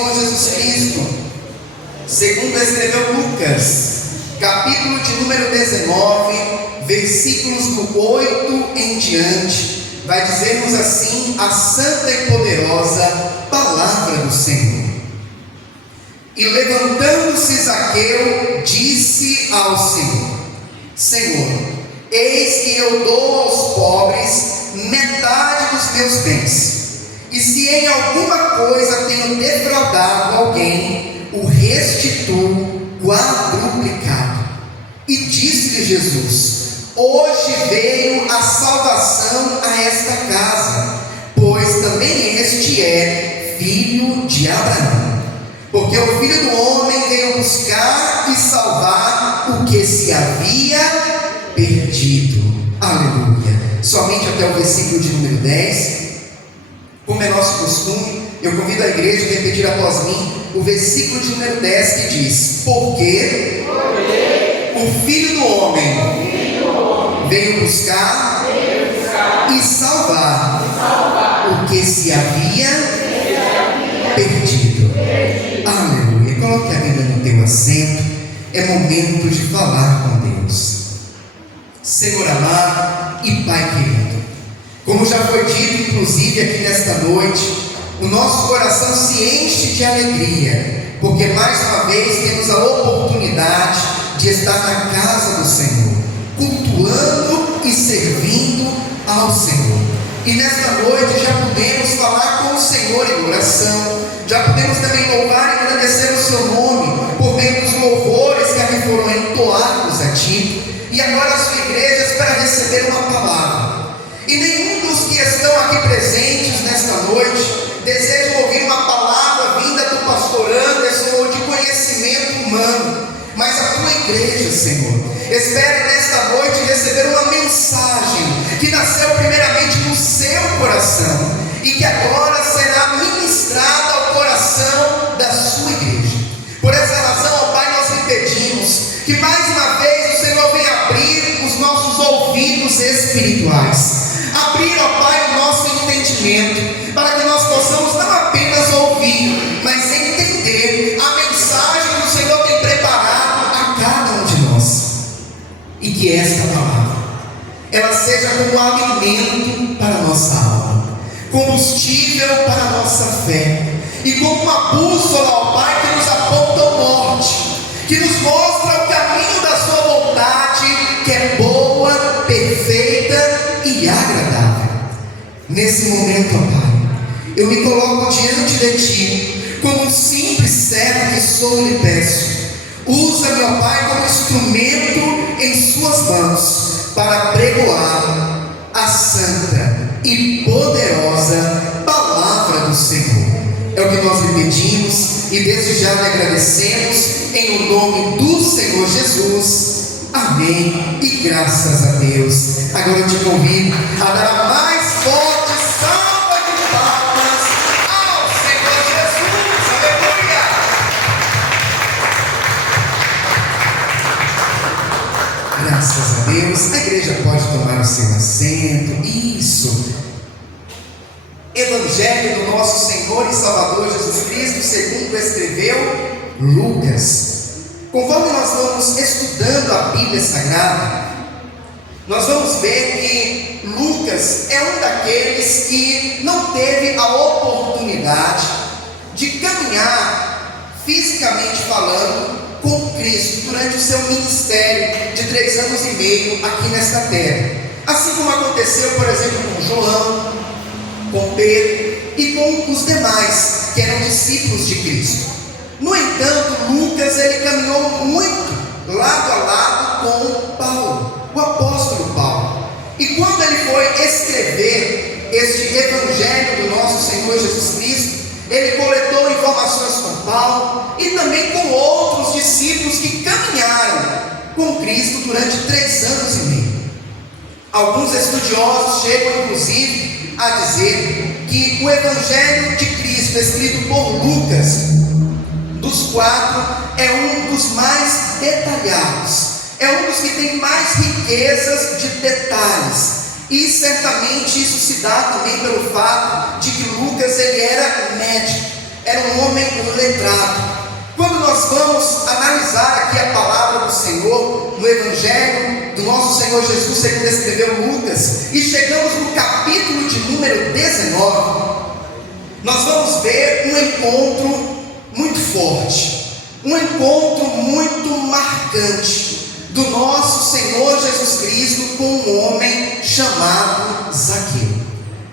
Senhor Jesus Cristo, segundo escreveu Lucas, capítulo de número 19, versículos do 8 em diante, vai dizer-nos assim a santa e poderosa palavra do Senhor. E levantando-se Zaqueu, disse ao Senhor: Senhor, eis que eu dou aos pobres metade dos meus bens, e se em alguma coisa tenho defraudado alguém, o restituo quadruplicado. E disse-lhe Jesus: hoje veio a salvação a esta casa, pois também este é filho de Abraão. Porque o Filho do Homem veio buscar e salvar o que se havia perdido. Aleluia. Somente até o versículo de número 10. Como é nosso costume, eu convido a igreja a repetir após mim o versículo de número 10 que diz: Porque o Filho do Homem veio buscar e salvar o que se havia perdido. Aleluia. Coloque a Bíblia no teu assento. É momento de falar com Deus. Senhor amado e Pai querido, como já foi dito inclusive aqui nesta noite, o nosso coração se enche de alegria, porque mais uma vez temos a oportunidade de estar na casa do Senhor, cultuando e servindo ao Senhor. E nesta noite já podemos falar com o Senhor em oração, já podemos também louvar e agradecer o seu nome por meio dos louvores que aqui foram entoados a Ti. E agora a sua igreja espera receber uma palavra. E nenhum dos que estão aqui presentes nesta noite deseja ouvir uma palavra vinda do pastor Anderson ou de conhecimento humano, mas a tua igreja, Senhor, espera nesta noite receber uma mensagem que nasceu primeiramente no seu coração e que agora será ministrada ao coração da sua igreja. Por essa razão, ó Pai, nós lhe pedimos que mais uma vez o Senhor venha abrir os nossos ouvidos espirituais, abrir, ó Pai, o nosso entendimento, para que nós possamos não apenas ouvir, mas entender a mensagem que o Senhor tem preparado a cada um de nós. E que esta palavra, ela seja como alimento para a nossa alma, combustível para a nossa fé, e como uma bússola, ó Pai, que nos aponta o norte, que nos mostra o caminho da sua vontade, que é boa, perfeita e agradável. Nesse momento, ó Pai, eu me coloco diante de Ti, como um simples servo que sou, e lhe peço: usa-me, ó Pai, como instrumento em suas mãos, para pregoar a santa e poderosa palavra do Senhor. É o que nós lhe pedimos e desde já lhe agradecemos, em o nome do Senhor Jesus. Amém e graças a Deus. Agora eu te convido a dar a mais forte salva de palmas ao Senhor Jesus. Aleluia! Graças a Deus. A igreja pode tomar o seu assento. Isso. Evangelho do nosso Senhor e Salvador Jesus Cristo, segundo escreveu Lucas. Conforme nós vamos estudando a Bíblia Sagrada, nós vamos ver que Lucas é um daqueles que não teve a oportunidade de caminhar, fisicamente falando, com Cristo durante o seu ministério de 3 anos e meio aqui nesta terra. Assim como aconteceu, por exemplo, com João, com Pedro e com os demais que eram discípulos de Cristo. No entanto, Lucas ele caminhou muito lado a lado com Paulo, o apóstolo Paulo. E quando ele foi escrever este evangelho do nosso Senhor Jesus Cristo, ele coletou informações com Paulo e também com outros discípulos que caminharam com Cristo durante 3 anos e meio. Alguns estudiosos chegam inclusive a dizer que o Evangelho de Cristo, escrito por Lucas, dos 4, é um dos mais detalhados, é um dos que tem mais riquezas de detalhes, e certamente isso se dá também pelo fato de que Lucas ele era médico, era um homem homem letrado. Quando nós vamos analisar aqui a palavra do Senhor, no Evangelho do nosso Senhor Jesus, segundo escreveu Lucas, e chegamos no capítulo de número 19, nós vamos ver um encontro muito forte, um encontro muito marcante do nosso Senhor Jesus Cristo com um homem chamado Zaqueu.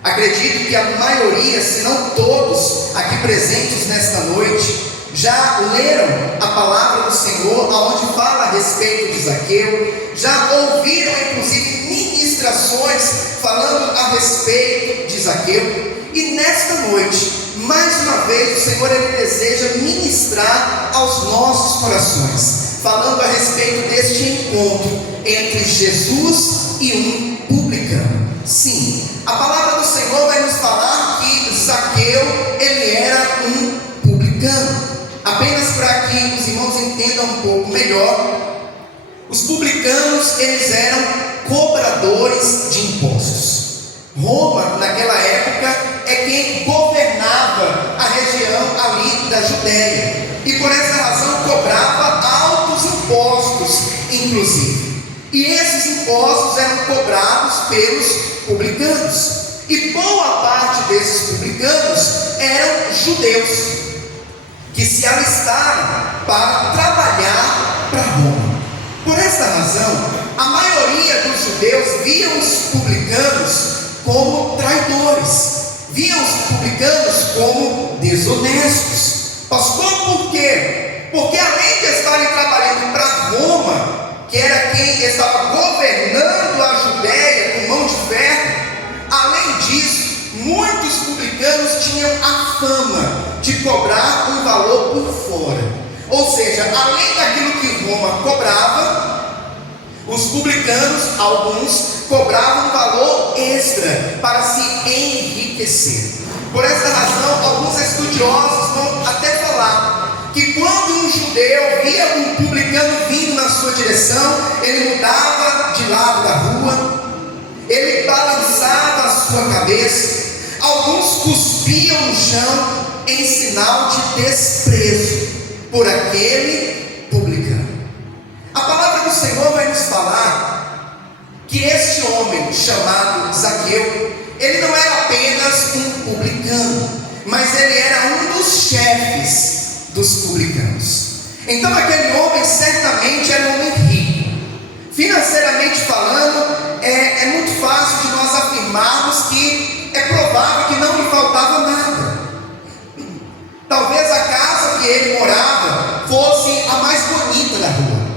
Acredito que a maioria, se não todos aqui presentes nesta noite, já leram a palavra do Senhor, aonde fala a respeito de Zaqueu, já ouviram inclusive ministrações falando a respeito de Zaqueu, e nesta noite, mais uma vez, o Senhor ele deseja ministrar aos nossos corações, falando a respeito deste encontro entre Jesus e um publicano. Sim, a palavra do Senhor vai nos falar que Zaqueu, ele era um publicano. Apenas para que os irmãos entendam um pouco melhor, os publicanos, eles eram cobradores de impostos. Roma, naquela época, é quem governava a região ali da Judéia, e por essa razão cobrava altos impostos, inclusive. E esses impostos eram cobrados pelos publicanos, e boa parte desses publicanos eram judeus, que se alistaram para trabalhar para Roma. Por esta razão, a maioria dos judeus viam os publicanos como traidores, viam os publicanos como desonestos. Pastor, por quê? Porque além de estarem trabalhando para Roma, que era quem estava governando a Judéia com mão de ferro, além disso, muitos publicanos tinham a fama de cobrar um valor por fora. Ou seja, além daquilo que Roma cobrava, os publicanos, alguns, cobravam um valor extra para se enriquecer. Por essa razão, alguns estudiosos vão até falar que quando um judeu via um publicano vindo na sua direção, ele mudava de lado da rua, ele balançava a sua cabeça, alguns cuspiam no chão em sinal de desprezo por aquele publicano. A palavra do Senhor vai nos falar que este homem chamado Zaqueu, ele não era apenas um publicano, mas ele era um dos chefes dos publicanos. Então aquele homem certamente era um homem rico. Financeiramente falando, é muito fácil de nós afirmarmos que é provável que não lhe faltava nada. Talvez a casa que ele morava fosse a mais bonita da rua,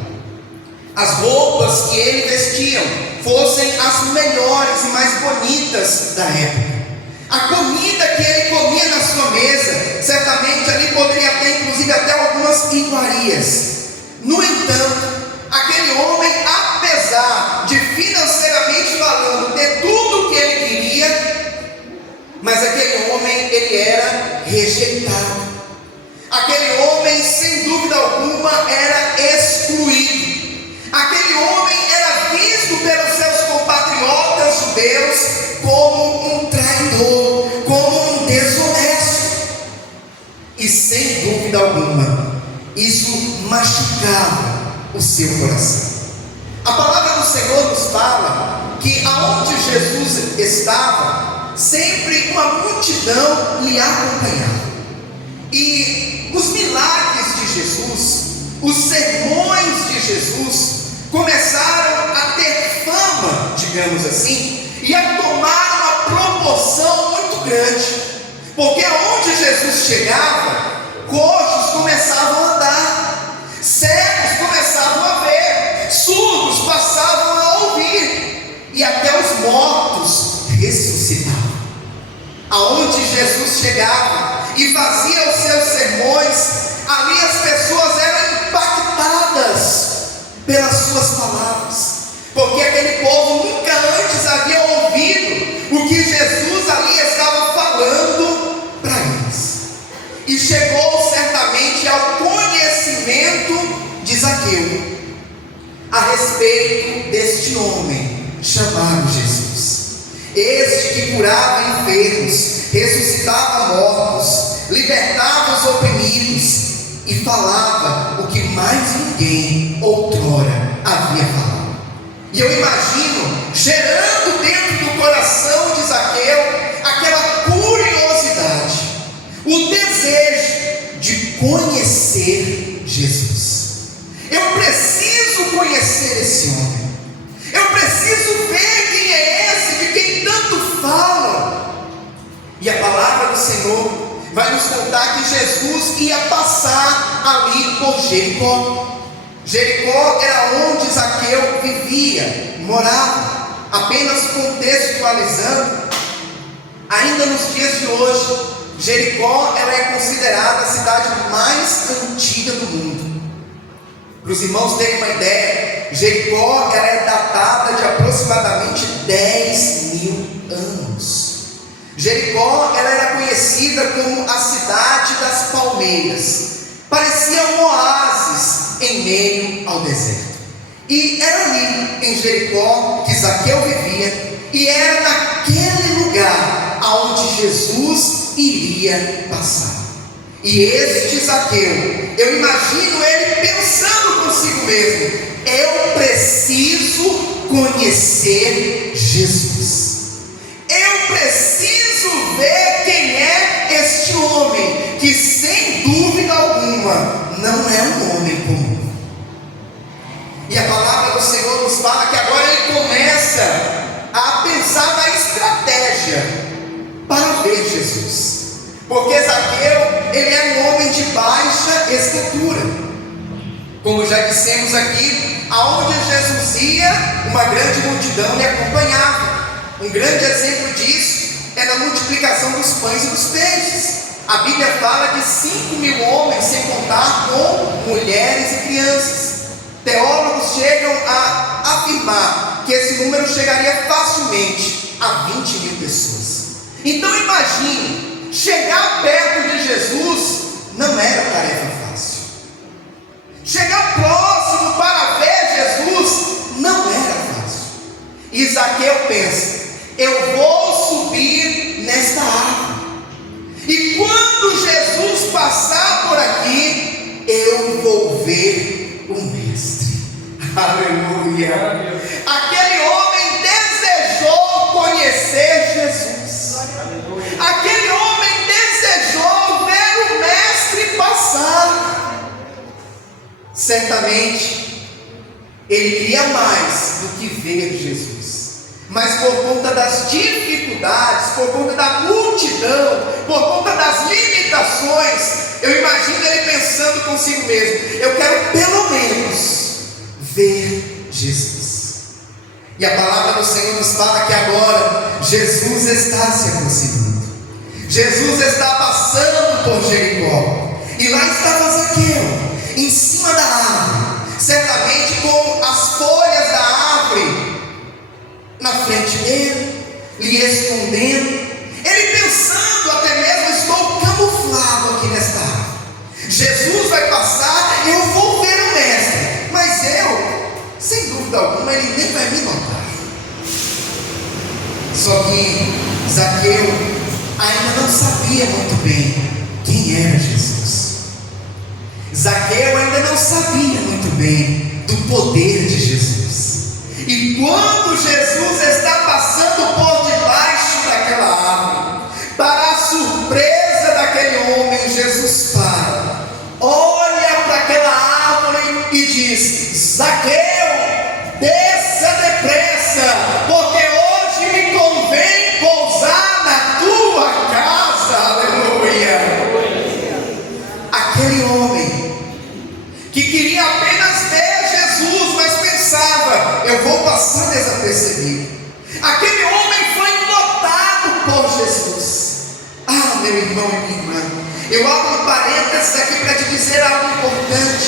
as roupas que ele vestia fossem as melhores e mais bonitas da época, a comida que ele comia na sua mesa, certamente ali poderia ter inclusive até algumas iguarias. No entanto, aquele homem, apesar de financeiramente falando ter tudo o que ele queria, mas aquele homem, ele era rejeitado. Aquele homem, sem dúvida alguma, era excluído. Aquele homem era visto pelos seus compatriotas judeus como um traidor, como um desonesto. E sem dúvida alguma, isso machucava o seu coração. A palavra do Senhor nos fala que aonde Jesus estava, sempre uma multidão lhe acompanhava. E os milagres de Jesus, os sermões de Jesus, começaram a ter fama, digamos assim, e a tomar uma proporção muito grande, porque aonde Jesus chegava, coxos começavam a andar, cegos começavam a ver, surdos passavam a ouvir, e até os mortos ressuscitavam. Aonde Jesus chegava e fazia os seus sermões, ali as pessoas eram impactadas pelas suas palavras, porque aquele povo nunca antes havia ouvido o que Jesus ali estava falando para eles. E chegou certamente ao conhecimento de Zaqueu a respeito deste homem chamado Jesus, este que curava enfermos, ressuscitava mortos, libertava os oprimidos e falava o que mais ninguém outrora havia falado. E eu imagino gerando dentro do coração de Zaqueu aquela curiosidade, o desejo de conhecer Jesus. Eu preciso conhecer esse homem. Eu preciso ver quem é esse de quem tanto falam. E a palavra do Senhor vai nos contar que Jesus ia passar ali por Jericó. Jericó era onde Zaqueu vivia, morava. Apenas contextualizando, ainda nos dias de hoje, Jericó ela é considerada a cidade mais antiga do mundo. Para os irmãos terem uma ideia, Jericó ela é datada de aproximadamente 10.000 anos. Jericó ela era conhecida como a cidade das palmeiras. Parecia um oásis em meio ao deserto. E era ali em Jericó que Zaqueu vivia, e era naquele lugar aonde Jesus iria passar. E este Zaqueu, eu imagino ele pensando consigo mesmo: eu preciso conhecer Jesus. Eu preciso ver quem é este homem, que sem dúvida alguma não é um homem comum. E a palavra do Senhor nos fala que agora ele começa a pensar na estratégia para ver Jesus. Porque Zaqueu, ele é um homem de baixa estatura. Como já dissemos aqui, aonde Jesus ia, uma grande multidão lhe acompanhava. Um grande exemplo disso é na multiplicação dos pães e dos peixes. A Bíblia fala de 5.000 homens, sem contar com mulheres e crianças. Teólogos chegam a afirmar que esse número chegaria facilmente a 20.000 pessoas. Então imagine, chegar perto de Jesus não era tarefa fácil. Chegar próximo para ver Jesus não era fácil. E Zaqueu pensa: eu vou subir nesta árvore, e quando Jesus passar por aqui, eu vou ver o Mestre. Aleluia! Aquele homem desejou conhecer Jesus. Aquele homem desejou ver o Mestre passar. Certamente ele queria mais do que ver Jesus, mas por conta das dificuldades, por conta da multidão, por conta das limitações, eu imagino ele pensando consigo mesmo: eu quero pelo menos ver Jesus. E a palavra do Senhor nos fala que agora Jesus está se aproximando. Jesus está passando por Jericó, e lá estava Zaqueu, em cima da árvore, certamente com as folhas da árvore na frente dele, lhe escondendo. Ele pensando até mesmo: estou camuflado aqui nesta árvore. Jesus vai passar, eu vou ver o Mestre, mas eu, sem dúvida alguma, ele nem vai me notar. Só que Zaqueu ainda não sabia muito bem quem era Jesus. Zaqueu ainda não sabia muito bem do poder de Jesus. E quando Jesus está passando por debaixo daquela árvore, para a surpresa daquele homem, Jesus para, olha para aquela árvore e diz: Zaqueu, desça depressa, porque hoje me convém pousar na tua casa. Aleluia! Aquele homem que queria apenas ver Jesus, mas pensava: eu vou passar desapercebido. Aquele homem foi notado por Jesus. Ah, meu irmão e minha irmã, eu abro um parênteses aqui para te dizer algo importante.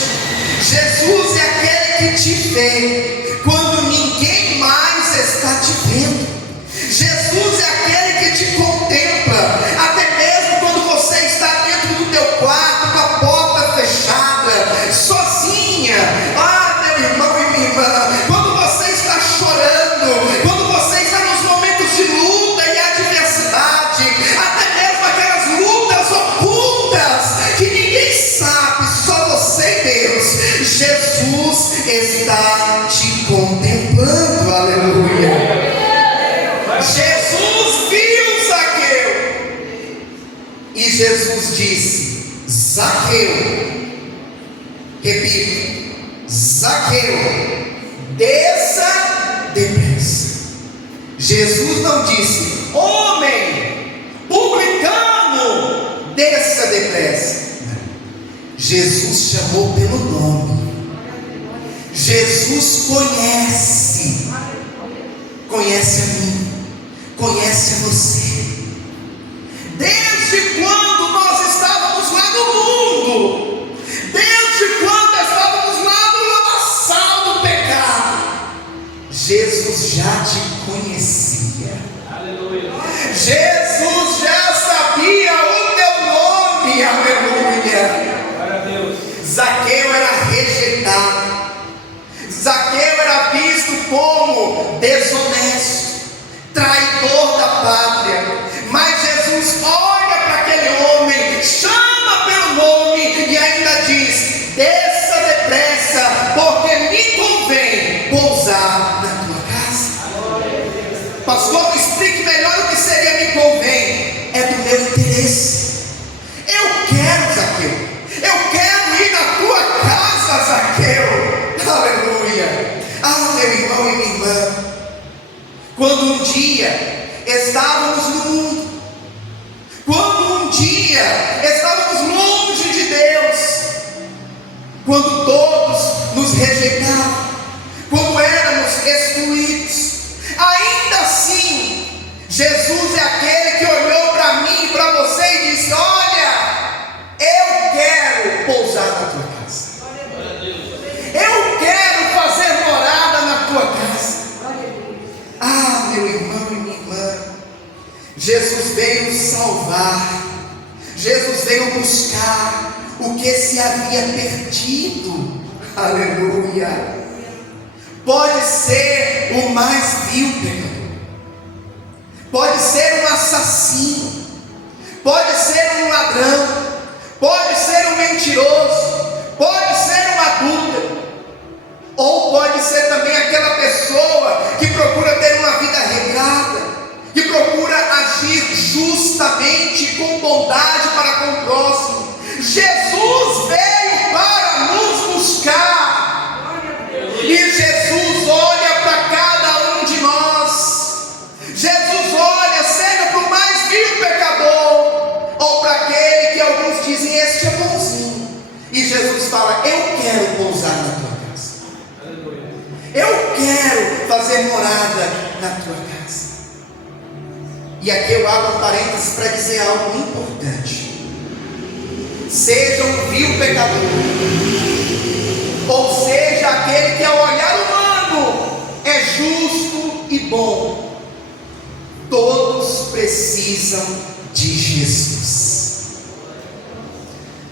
Jesus é aquele que te vê quando ninguém mais está te vendo. Jesus é aquele que te contempla, até mesmo quando você está dentro do teu quarto, com a porta fechada, sozinha. Ah, meu irmão e minha irmã, quando você está chorando, quando você está nos momentos de luta e adversidade, até mesmo aquelas lutas ocultas está te contemplando. Aleluia. Jesus viu Zaqueu e Jesus disse: Zaqueu, repito, Zaqueu, desça depressa. Jesus não disse: homem, publicano, desça depressa. Jesus chamou pelo nome. Jesus conhece a mim, conhece a você. Desde quando nós estávamos lá no mundo, desde quando estávamos lá no lamaçal do pecado, Jesus já te conhecia. Aleluia. Jesus já sabia o teu nome. Aleluia. Zaqueu era rejeitado. Zaqueu era visto como desonesto, traidor da pátria. Mas Jesus olha para aquele homem, chama pelo nome e ainda diz: desça depressa, porque me convém pousar na tua casa. Pastor, me explique melhor o que seria me convém. É do meu interesse. Eu quero, Zaqueu, eu quero ir na tua casa, Zaqueu. Aleluia. Ah, meu irmão e minha irmã, quando um dia estávamos no mundo, quando um dia estávamos longe de Deus, quando todos nos rejeitavam, quando éramos excluídos, ainda assim, Jesus é aquele que olhou para mim e para você e disse: olha, eu quero pousar na tua casa. Eu quero fazer morada na tua casa. Ah, meu irmão e minha irmã, Jesus veio salvar, Jesus veio buscar o que se havia perdido. Aleluia. Pode ser o mais vil pecador, pode ser um assassino, pode ser um ladrão, pode ser um mentiroso, pode ser um adúltero, ou pode ser também aquela pessoa que procura ter uma vida regrada, que procura agir justamente com bondade para com o próximo. Jesus veio para nos buscar, e Jesus olha para cada um de nós. Jesus olha, seja para o mais vil pecador, ou para aquele que alguns dizem: este é bonzinho. E Jesus fala: eu quero pousar na tua casa, eu quero fazer morada na tua casa. E aqui eu abro um parênteses para dizer algo importante. Seja um vil pecador, ou seja aquele que ao olhar humano é justo e bom, todos precisam de Jesus.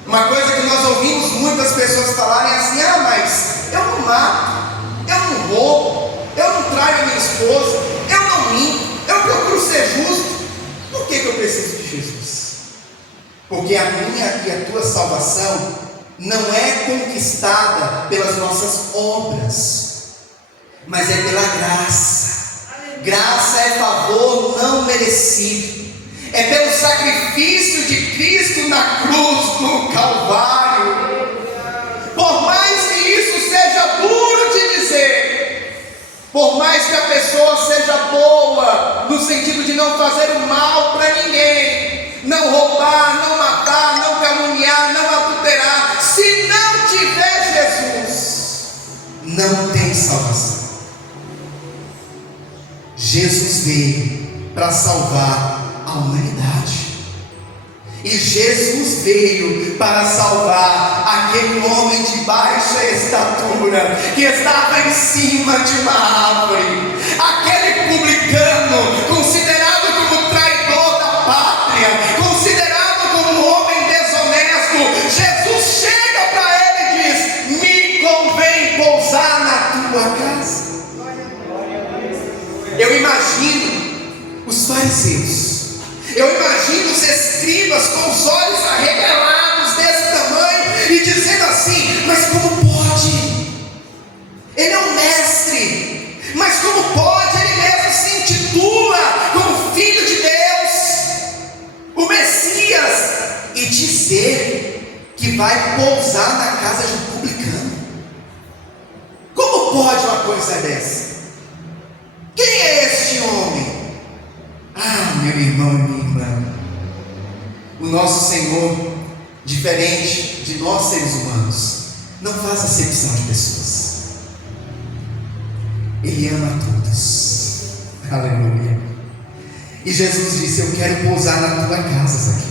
Uma coisa que nós ouvimos muitas pessoas falarem assim: ah, mas eu não mato, eu não roubo, eu não traio a minha esposa, eu não minto, eu procuro ser justo. Por que eu preciso de Jesus? Porque a minha e a tua salvação não é conquistada pelas nossas obras, mas é pela graça. Graça é favor não merecido, é pelo sacrifício de Cristo na cruz, no Calvário. Por mais que isso seja duro de dizer, por mais que a pessoa seja boa, no sentido de não fazer o mal para ninguém, não roubar, não matar, não caluniar, não adulterar, se não tiver Jesus, não tem salvação. Jesus veio para salvar a humanidade, e Jesus veio para salvar aquele homem de baixa estatura que estava em cima de uma árvore, aquele publicano considerado como traidor da pátria, considerado como um homem desonesto. Jesus chega para ele e diz: me convém pousar na tua casa. Eu imagino os fariseus, eu imagino os escribas com os olhos arregalados desse tamanho e dizendo assim: mas como pode? dizer que vai pousar na casa de um publicano? Como pode uma coisa dessa? Quem é este homem? Ah, meu irmão e minha irmã, o nosso Senhor, diferente de nós seres humanos, não faz acepção de pessoas. Ele ama a todos. Aleluia. E Jesus disse: eu quero pousar na tua casa aqui.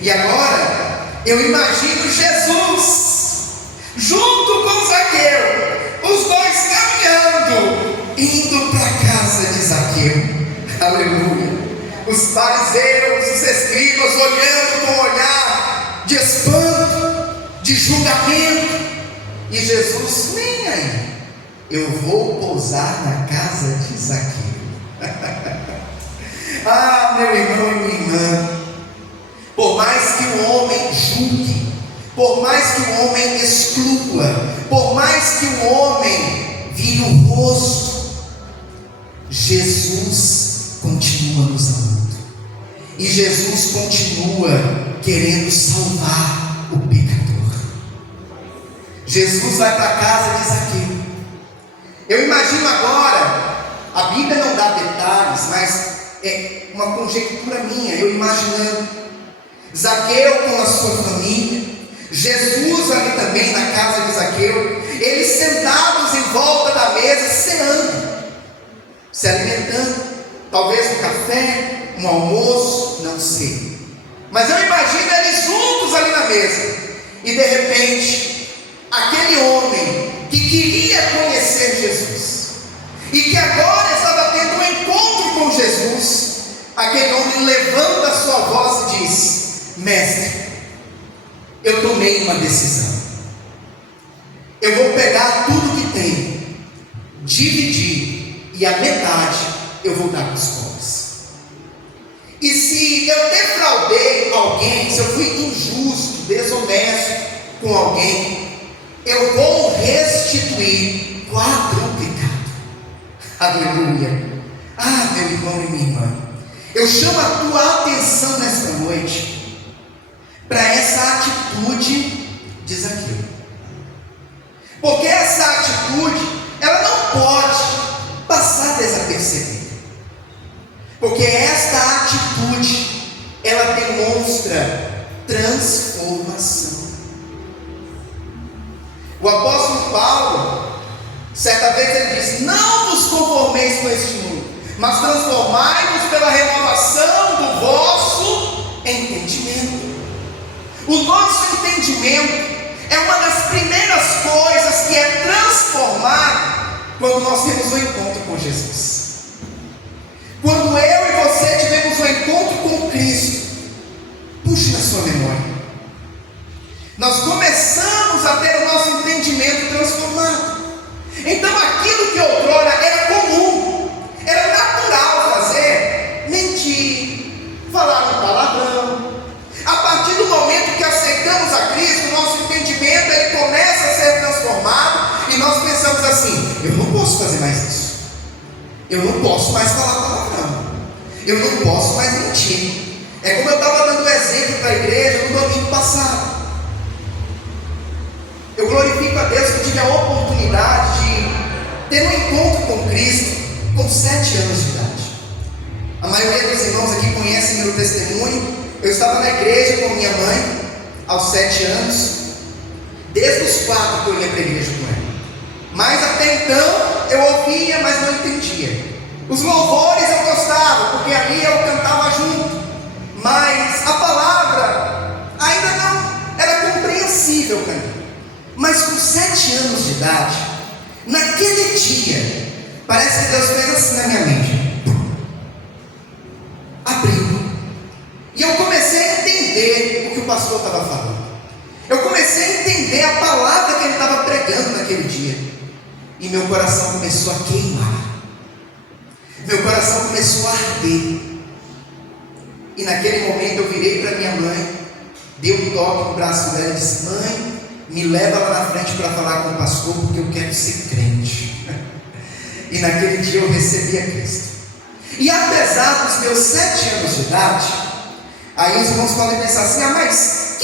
E agora eu imagino Jesus junto com Zaqueu, os dois caminhando, indo para a casa de Zaqueu. Aleluia. Os fariseus, os escribas olhando com um olhar de espanto, de julgamento, e Jesus nem aí. Eu vou pousar na casa de Zaqueu. Ah, meu irmão e minha irmã, por mais que o homem julgue, por mais que o homem exclua, por mais que o homem vire o rosto, Jesus continua nos amando, e Jesus continua querendo salvar o pecador. Jesus vai para a casa de Zaqueu. Eu imagino agora, a Bíblia não dá detalhes, mas é uma conjectura minha, eu imaginando Zaqueu com a sua família, Jesus ali também na casa de Zaqueu, eles sentados em volta da mesa, ceando, se alimentando, talvez um café, um almoço, não sei, mas eu imagino eles juntos ali na mesa, e de repente, aquele homem que queria conhecer Jesus, e que agora estava tendo um encontro com Jesus, aquele homem levanta a sua voz e diz: mestre, eu tomei uma decisão, eu vou pegar tudo que tenho, dividir, e a metade eu vou dar para os pobres. E se eu defraudei alguém, se eu fui injusto, desonesto com alguém, eu vou restituir quadruplicado. Aleluia. Ah, meu irmão e minha irmã, eu chamo a tua atenção nesta noite para essa atitude de Zaqueu, porque essa atitude ela não pode passar desapercebida, porque esta atitude ela demonstra transformação. O apóstolo Paulo, certa vez ele disse: não vos conformeis com este mundo, mas transformai-vos pela renovação do vosso entendimento. O nosso entendimento é uma das primeiras coisas que é transformado quando nós temos um encontro com Jesus. Quando eu e você tivemos um encontro com Cristo, puxe na sua memória, nós começamos a ter o nosso entendimento transformado. Então aquilo que outrora era comum, era natural fazer, mentir, falar um palavrão, a partir do momento que aceitamos a Cristo, o nosso entendimento ele começa a ser transformado, e nós pensamos assim: eu não posso fazer mais isso, eu não posso mais falar palavrão, eu não posso mais mentir. É como eu estava dando exemplo para a igreja no domingo passado. Eu glorifico a Deus que eu tive a oportunidade de ter um encontro com Cristo com 7 anos de idade. A maioria dos irmãos aqui conhecem meu testemunho. Eu estava na igreja com minha mãe aos 7 anos, desde os 4 que eu ia para a igreja com ela. Mas até então eu ouvia, mas não entendia. Os louvores eu gostava, porque ali eu cantava junto, mas a palavra ainda não era compreensível para mim. Mas com 7 anos de idade, naquele dia, parece que Deus fez assim na minha mente, abriu, e eu comecei a entender o que o pastor estava falando. Eu comecei a entender a palavra que ele estava pregando naquele dia, e meu coração começou a queimar, meu coração começou a arder. E naquele momento eu virei para minha mãe, dei um toque no braço dela e disse: mãe, me leva lá na frente para falar com o pastor, porque eu quero ser crente. E naquele dia eu recebi a Cristo. E apesar dos meus 7 anos de idade, aí os irmãos podem pensar assim: ah, mas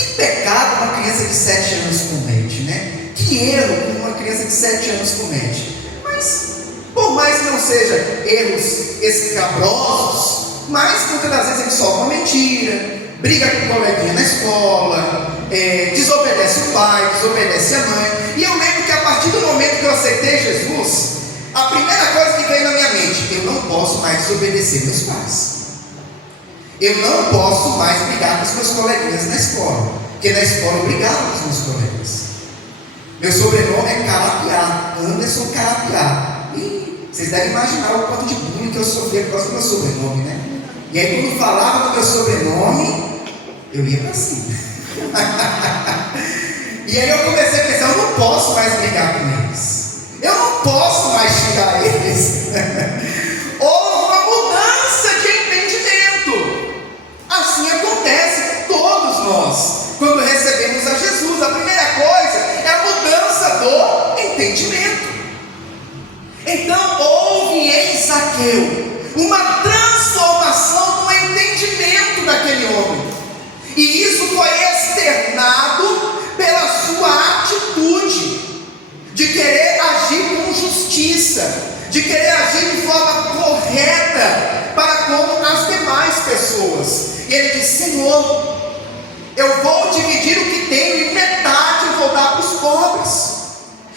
errado uma criança de 7 anos comete, né? Que erro uma criança de 7 anos comete? Mas, por mais que não seja erros escabrosos, mas muitas das vezes ele solta uma mentira, briga com o coleguinha na escola, desobedece o pai, desobedece a mãe. E eu lembro que a partir do momento que eu aceitei Jesus, a primeira coisa que veio na minha mente: eu não posso mais desobedecer meus pais. Eu não posso mais brigar com os meus coleguinhas na escola, porque na escola eu brigava com os meus colegas. Meu sobrenome é Carapiá, Anderson Carapiá. E vocês devem imaginar o quanto de bullying que eu sofria por causa do meu sobrenome, né? E aí quando falava do meu sobrenome, eu ia para cima. E aí eu comecei a pensar: eu não posso mais brigar com eles, eu não posso mais xingar eles. Houve uma mudança de entendimento. Assim acontece com todos nós quando recebemos a Jesus. A primeira coisa é a mudança do entendimento. Então houve em Zaqueu uma transformação no entendimento daquele homem, e isso foi externado pela sua atitude de querer agir com justiça, de querer agir de forma correta para com as demais pessoas. E ele disse: Senhor, eu vou dividir o que tenho e metade eu vou dar para os pobres.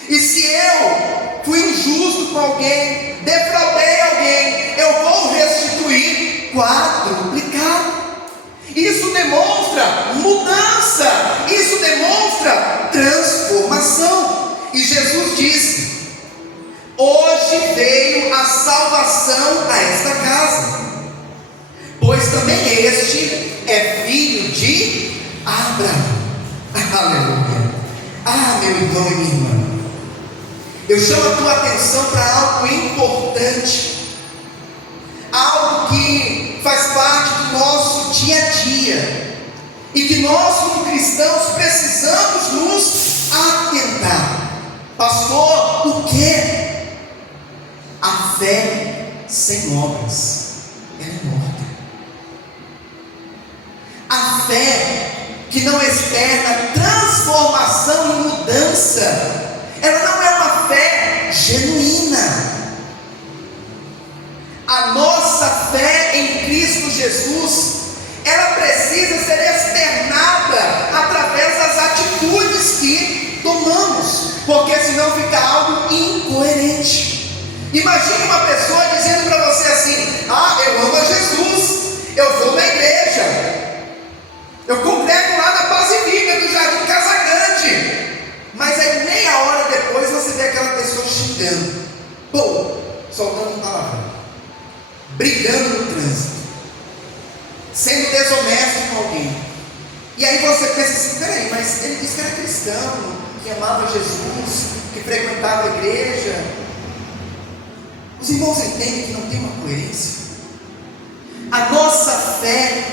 E se eu fui injusto com alguém, defraudei alguém, eu vou restituir quadruplicado. Isso demonstra mudança, isso demonstra transformação. E Jesus disse: hoje veio a salvação a esta casa, pois também este é filho de Abraão. Aleluia. Meu irmão e minha irmã, eu chamo a tua atenção para algo importante, algo que faz parte do nosso dia a dia, e que nós como cristãos precisamos nos atentar. Pastor, o que? A fé sem obras, ela é morta. A fé que não externa transformação e mudança, ela não é uma fé genuína. A nossa fé em Cristo Jesus, ela precisa ser externada através das atitudes que tomamos, porque senão fica algo incoerente. Imagine uma pessoa dizendo para você assim: eu amo a Jesus, eu vou na igreja, eu congrego lá na Paz e Vida do Jardim Casagrande, mas aí meia hora depois você vê aquela pessoa xingando, soltando um palavrão, brigando no trânsito, sendo desonesto com alguém. E aí você pensa assim: peraí, mas ele disse que era cristão, que amava Jesus, que frequentava a igreja. Os irmãos entendem que não tem uma coerência? A nossa fé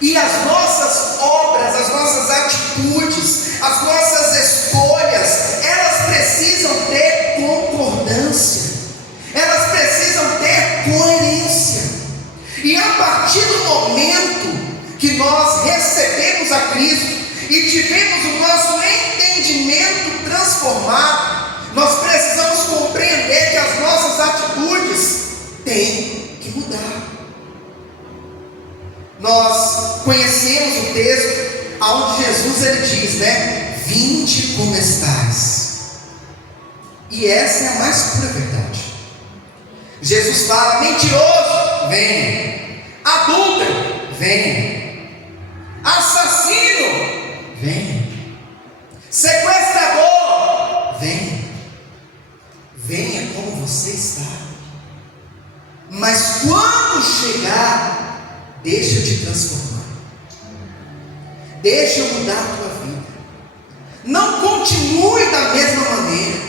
e as nossas obras, as nossas atitudes, as nossas escolhas, elas precisam ter concordância, elas precisam ter coerência. E a partir do momento que nós recebemos a Cristo e tivemos o nosso entendimento transformado, nós precisamos compreender que as nossas atitudes têm que mudar. Nós conhecemos o texto onde Jesus ele diz, né? Vinde como estais. E essa é a mais pura verdade. Jesus fala: mentiroso, venha. Adúltero, venha. Assassino, venha. Sequestrador, venha. Venha como você está. Mas quando chegar, deixa eu te transformar, deixa eu mudar a tua vida. Não continue da mesma maneira.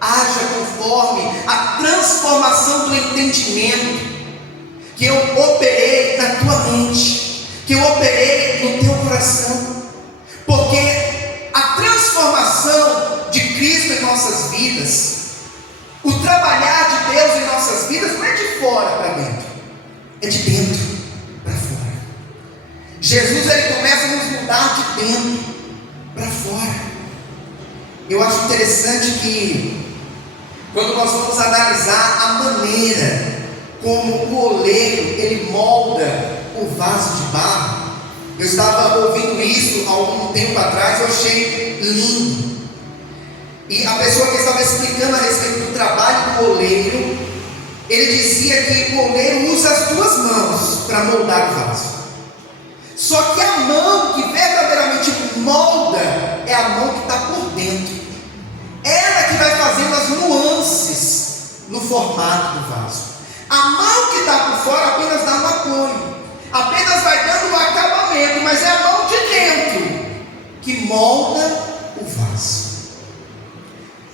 Haja conforme a transformação do entendimento que eu operei na tua mente, que eu operei no teu coração. Porque a transformação de Cristo em nossas vidas, o trabalhar de Deus em nossas vidas, não é de fora para dentro, é de dentro para fora. Jesus ele começa a nos mudar de dentro para fora. Eu acho interessante que quando nós vamos analisar a maneira como o oleiro ele molda o vaso de barro, eu estava ouvindo isso há algum tempo atrás, eu achei lindo. E a pessoa que estava explicando a respeito do trabalho do oleiro, ele dizia que o oleiro usa as duas mãos para moldar o vaso. Só que a mão que verdadeiramente molda é a mão que está por dentro. Ela que vai fazendo as nuances no formato do vaso. A mão que está por fora apenas dá um apoio, apenas vai dando o acabamento, mas é a mão de dentro que molda o vaso.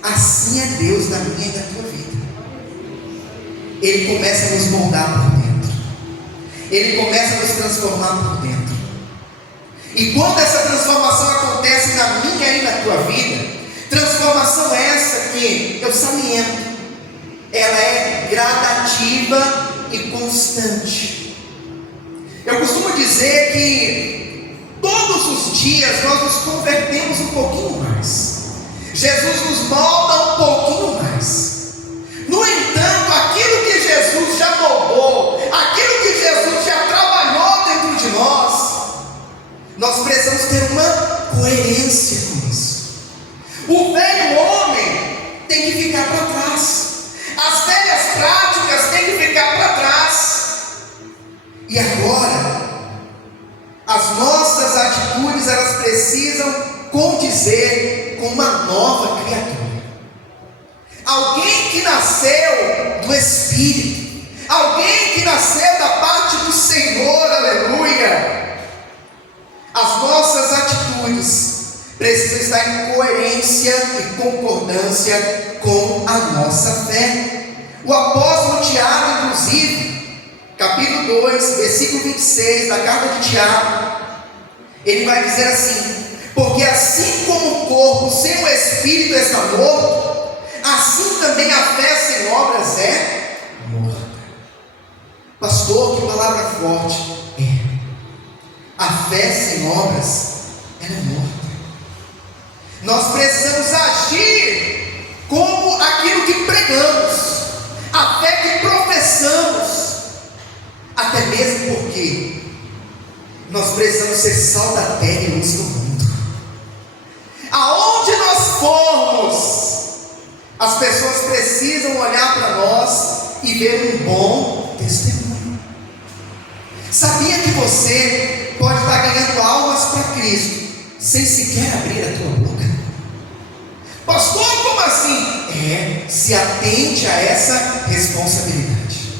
Assim é Deus na minha e na tua vida. Ele começa a nos moldar por dentro. Ele começa a nos transformar por dentro. E quando essa transformação acontece na minha e na tua vida, transformação essa que eu saliento, ela é gradativa e constante. Eu costumo dizer que todos os dias nós nos convertemos um pouquinho mais. Jesus nos molda um pouquinho mais. No entanto, aquilo que Jesus já moldou, aquilo que Jesus já trabalhou dentro de nós precisamos ter uma coerência com isso. O velho homem tem que ficar para trás. As velhas práticas têm que ficar para trás. E agora, as nossas atitudes, elas precisam condizer com uma nova criatura. Alguém que nasceu do Espírito, alguém que nasceu da parte do Senhor, aleluia. As nossas atitudes precisam estar em coerência e concordância com a nossa fé. O apóstolo Tiago, inclusive, capítulo 2, versículo 26 da carta de Tiago, ele vai dizer assim: porque assim como o corpo sem o Espírito está morto, assim também a fé sem obras é morta. Pastor, que palavra forte. A fé sem obras, ela é morta. Nós precisamos agir como aquilo que pregamos, a fé que professamos, até mesmo porque nós precisamos ser sal da terra e luz do mundo. Aonde nós formos, as pessoas precisam olhar para nós e ver um bom testemunho. Sabia que você pode estar ganhando almas para Cristo sem sequer abrir a tua boca? Pastor, como assim? Se atente a essa responsabilidade,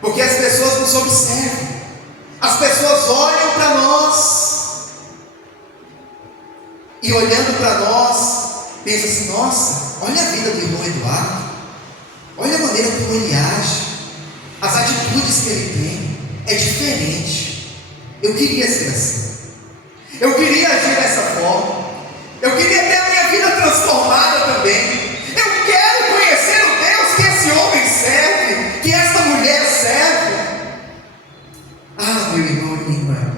porque as pessoas nos observam, as pessoas olham para nós e olhando para nós pensam assim: nossa, olha a vida do irmão Eduardo, olha a maneira como ele age, as atitudes que ele tem, é diferente. Eu queria ser assim, eu queria agir dessa forma, eu queria ter a minha vida transformada também. Eu quero conhecer o Deus que esse homem serve, que essa mulher serve. Ah, meu irmão e minha irmã,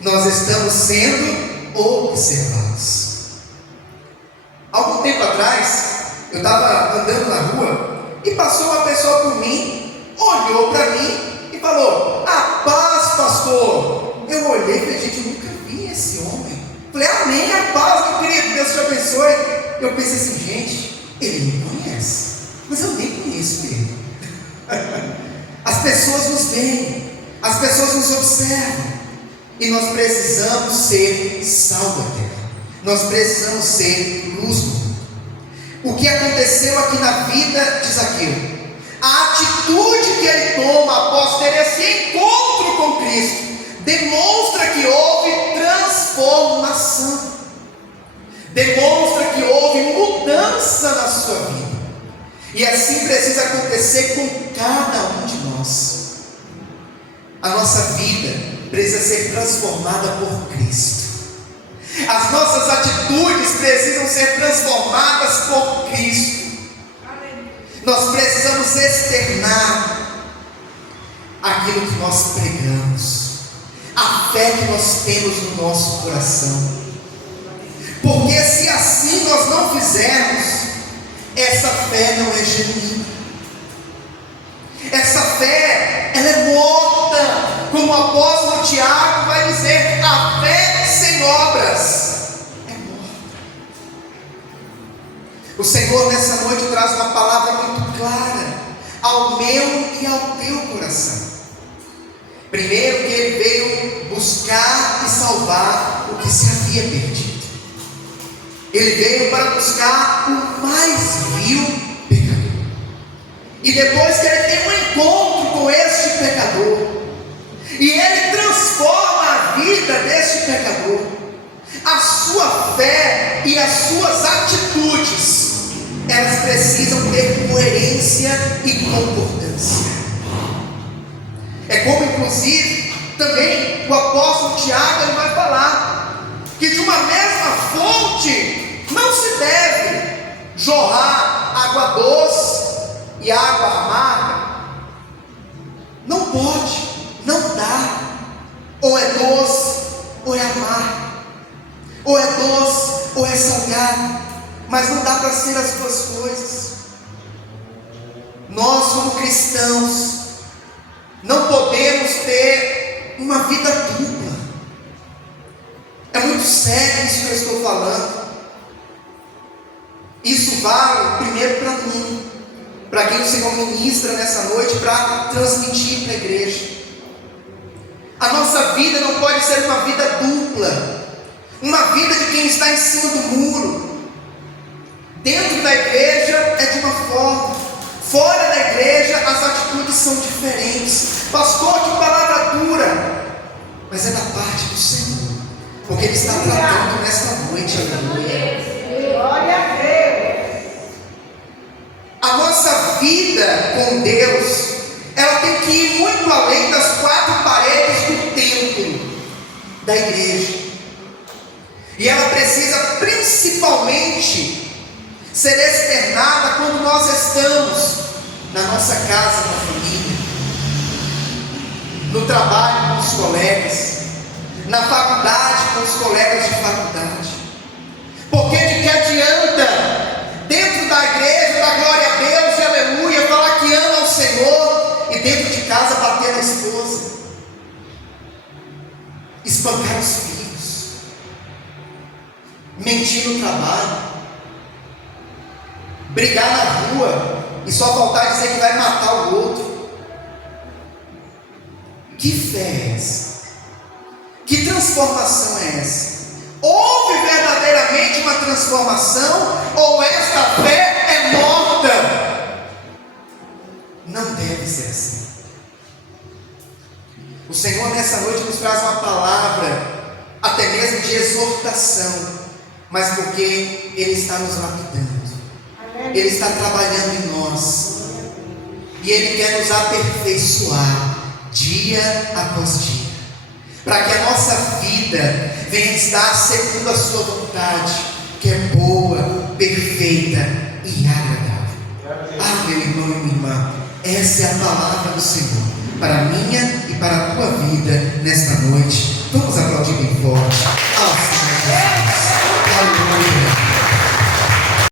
nós estamos sendo observados. Algum tempo atrás, eu estava andando na rua e passou uma pessoa por mim, olhou para mim e falou: a paz, pastor. Eu olhei e falei: gente, eu nunca vi esse homem. Falei: amém, a paz, meu querido, Deus te abençoe. Eu pensei assim: gente, ele me conhece, mas eu nem conheço ele. As pessoas nos veem, as pessoas nos observam, e nós precisamos ser sal da terra, nós precisamos ser luz do mundo. O que aconteceu aqui na vida de Zaqueu, a atitude que ele toma após ter esse encontro com Cristo, demonstra que houve transformação, demonstra que houve mudança na sua vida. E assim precisa acontecer com cada um de nós. A nossa vida precisa ser transformada por Cristo. As nossas atitudes precisam ser transformadas por Cristo. Nós precisamos externar aquilo que nós pregamos, a fé que nós temos no nosso coração. Porque se assim nós não fizermos, essa fé não é genuína. Essa fé, ela é morta. Como o apóstolo Tiago vai dizer, a fé sem obras é morta. O Senhor nessa noite traz uma palavra muito clara ao meu e ao teu coração. Primeiro, que Ele veio buscar e salvar o que se havia perdido. Ele veio para buscar o mais vil pecador. E depois que Ele tem um encontro com este pecador, e Ele transforma a vida deste pecador, a sua fé e as suas atitudes, elas precisam ter coerência e concordância. É como inclusive também o apóstolo Tiago ele vai falar que de uma mesma fonte não se deve jorrar água doce e água amarga. Não pode, não dá. Ou é doce ou é amargo, ou é doce ou é salgado, mas não dá para ser as duas coisas. Nós como cristãos não podemos ter uma vida dupla. É muito sério isso que eu estou falando. Isso vale primeiro para mim, para quem o Senhor ministra nessa noite, para transmitir para a igreja. A nossa vida não pode ser uma vida dupla, uma vida de quem está em cima do muro. Dentro da igreja é de uma forma, fora da igreja as atitudes são diferentes. Pastor, que palavra dura! Mas é da parte do Senhor, porque Ele está tratando nesta noite, aleluia. Glória a Deus. A nossa vida com Deus, ela tem que ir muito além das quatro paredes do templo, da igreja. E ela precisa principalmente ser externada quando nós estamos na nossa casa, na família, no trabalho com os colegas, na faculdade com os colegas de faculdade. Porque de que adianta dentro da igreja, da glória a Deus e aleluia, falar que ama o Senhor e dentro de casa bater na esposa, espancar os filhos, mentir no trabalho, brigar na rua e só faltar dizer que vai matar o outro? Que fé é essa? Que transformação é essa? Houve verdadeiramente uma transformação, ou esta fé é morta? Não deve ser assim. O Senhor nessa noite nos traz uma palavra, até mesmo de exortação, mas porque Ele está nos lapidando, Ele está trabalhando em nós, e Ele quer nos aperfeiçoar dia após dia, para que a nossa vida venha estar segundo a sua vontade, que é boa, perfeita e agradável. Ah, meu irmão e minha irmã, essa é a palavra do Senhor para a minha e para a tua vida nesta noite. Vamos aplaudir bem forte.